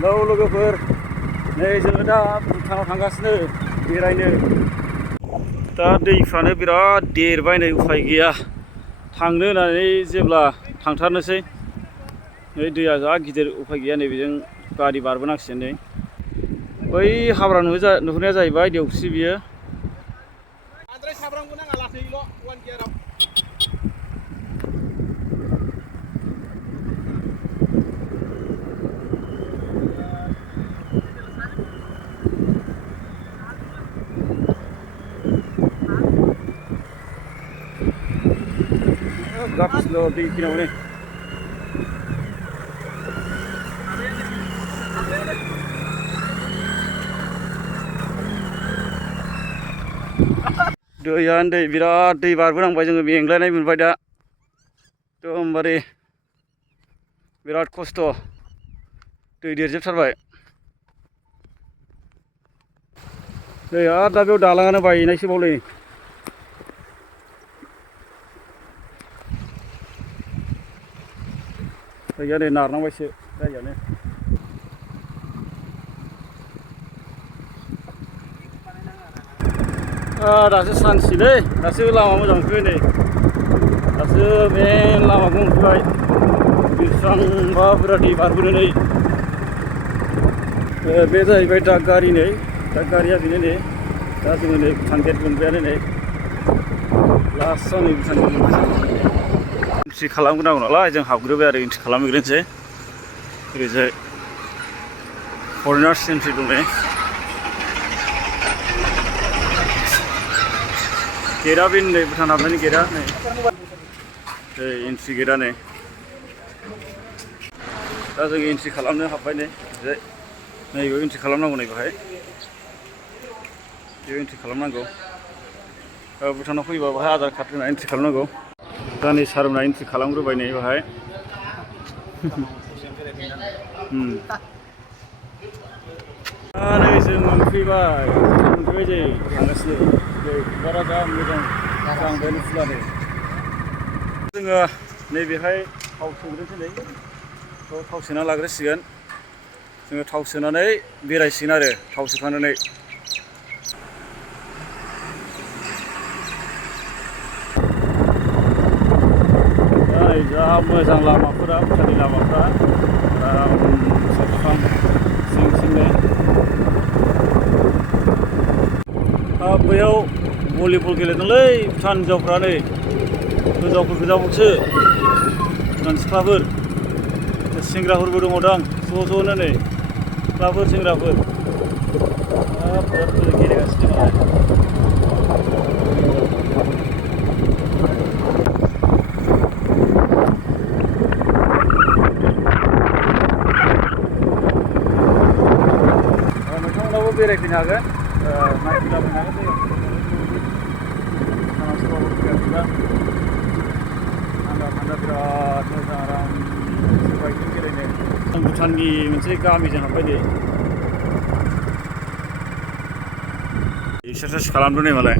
Hello लोगोफोर, नै जोङो दा भुटानाव थांगासिनो बेरायनो। दा दैफ्रानो बिराद देरबाय, नै उफाय गैया थांनो होननानै जेब्ला थांथारनोसै, नै दैया जा गिदिर उफाय गैया, नै बेजों गारि बारबोनांसिगोन। नै बै हाब्रा नुहुरनाया जाहैबाय देवस्रि, बियो बांद्राय साब्रांबो नाङा, लासैल' 1 गियाराव। गासिल' दै फैनांगौ नै। दैयानो दै, बिराद दै बारबोनांबाय, जोङो मेंलायनाय मोनबाय दा एकदमबारे बिराद खस्थ', दै देरजोबथारबाय। नै आरो दा बेयाव दालाङानो बायनायसो बावलै। गैया नै नारनांबायसो जायगायानो। दासो सानसेलै, दासो लामा मोजां मोनफैबाय नै, दासो मेन लामाखौ मोनफैबाय। बेसेबांबा बुरजा दै बारबोदों नै। बे जाहैबाय दागगारि, नै दागगारिया बेनो नै। दा जोङो नै भुटान गेट मोनबायानो नै, लास्टआव नै भुटान गेट मोनबाय। एन्ट्रि खालामग्रोनांगौ नालाय, जों हाबग्रोबाय आरो एन्ट्रि खालामहैग्रोनोसै। ओरैजाय फरेनार्स एन्ट्रि दं नै। गेटआ बे नै भुटान हाबनायनि गेटआ नै, एन्ट्रि गेटआ नै। दा जों एन्ट्रि खालामनो हाबबाय नै, नैबेयाव एन्ट्रि खालामनांगौ, नै बेहाय बेयाव एन्ट्रि खालामनांगौ। भुटानाव फैबा बाहाय आधार कार्ड होना एन्ट्रि खालामनांगौ। दा नै सारमोनहा एन्ट्रि खालामग्रोबाय नै बेहाय। नै जों मोनफैबाय जों थांगासिनो। बिबारा जा मोजां जांबायानो फुलानो। जोङो नैबेहाय थाव सोग्रोनोसै नै, थाव सोना लाग्रोसिगोन। जोङो थाव सोनानै बेरायसिगोन आरो, थाव सोखांनानै। जा मोजां लामाफोरा, भुटाननि लामाफ्रा आराम बिफां सिं सिंनो। बैयाव भलिबल गेलेदोंलै भुटान हिनजावफ्रा, नै हिनजावफोर गोजाबावसो, भुटान सिख्लाफोर। सेंग्राफोरबो दङदां ज' ज'नो नै, सिख्लाफोर सेंग्राफोर बिराद मोजां गेलेगासिनो मालाय। नोंथांमोनाबो बेरायफैनो हागोन, नायफैलाबायनो हागोन जायगाफोरखौ। भुटानाव सोरबाफोर फैयाखैबा थान्दा थान्दा बिराद मोजां आराम बाइकजों बेरायनो। आं भुटाननि मोनसे गामिजों हाबबाय नै, एक्सारसाइस खालामदों नै मालाय।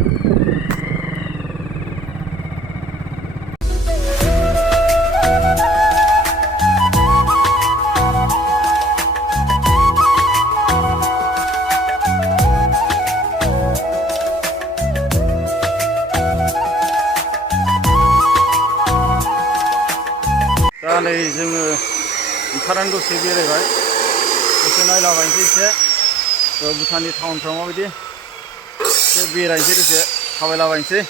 दा नै जोङो ओंखारनानै दसे बेरायबाय, दसे नायलाबायनोसै एसे भुटाननि टाउनफ्रा माबायदि, एसे बेरायनोसै, दसे थाबायलाबायनोसै।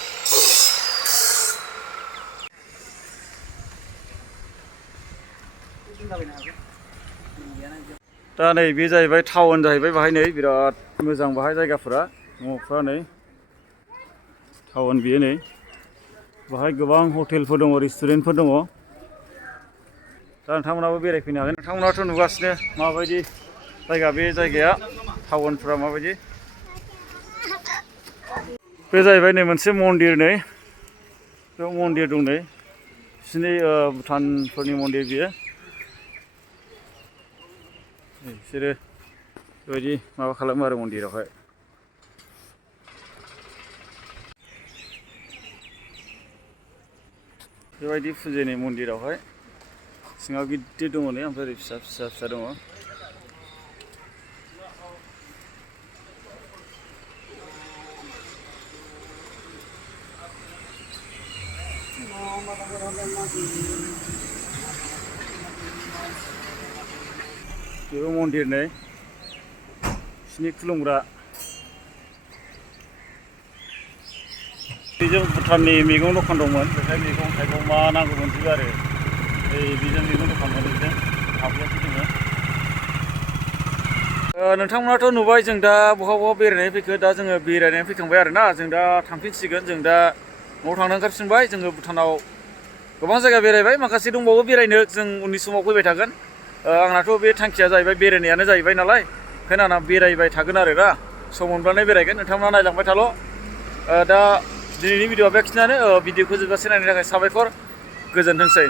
दा नै बे जाहैबाय टाउन जाहैबाय, बाहाय नै बिराद मोजां, बाहाय जायगाफोरा, न'फ्रा नै टाउन बेयो नै। बाहाय गोबां हटेलफोर दङ, रेस्टुरेन्टफोर दङ। दा नोंथांमोनाबो बेरायफैनो हागोन। नोंथांमोनाथ' नुगासिनो माबायदि जायगा, बे जायगाया टाउनफ्रा माबायदि। बे जाहैबाय नै मोनसे मन्दिर, नै बेयाव मन्दिर दं नै, बिसिनि भुटानफोरनि मन्दिर बियो। बिसोरो बेबायदि माबा खालामो आरो मन्दिरावहाय। बेबायदि फुजिनाय मन्दिरावहाय सिङाव गिदिर दङ नै, ओमफ्राय ओरै फिसा फिसा फिसा दङ। बेबो मन्दिर नै बिसिनि खुलुमग्रा बेजों भुटाननि मैगं दखान दंमोन बेहाय मैगं थाइगं मा नांगौ मोनजोबो आरो बेजों मैगं दखान मोनजोबदों हाबैयाखै जोङो नोंथांमोनाथ' नुबाय जों दा बहा बेरायनानै फैखो दा जोङो बेरायनानै फैखांबाय आरोना जों दा थांफिनसिगोन जों दा न'आव थांनो ओंखारफिनबाय जोङो भुटानाव गोबां जायगा बेरायबाय माखासे दंबावो बेरायनो जों उननि समाव फैबाय थागोन आंनाथ' बे थांखिया जाहैबाय बेरायनायानो जाहैबाय नालाय ओंखायनो आंना बेरायबाय थागोन आरो ना सम मोनब्लानो बेरायगोन नोंथांमोना नायलांबाय थाल' दा दिनैनि भिडिअआ बेखिनियानो भिडिअखौ जोबजासे नायनो थाखाय साबायखर गोजोनथोंसै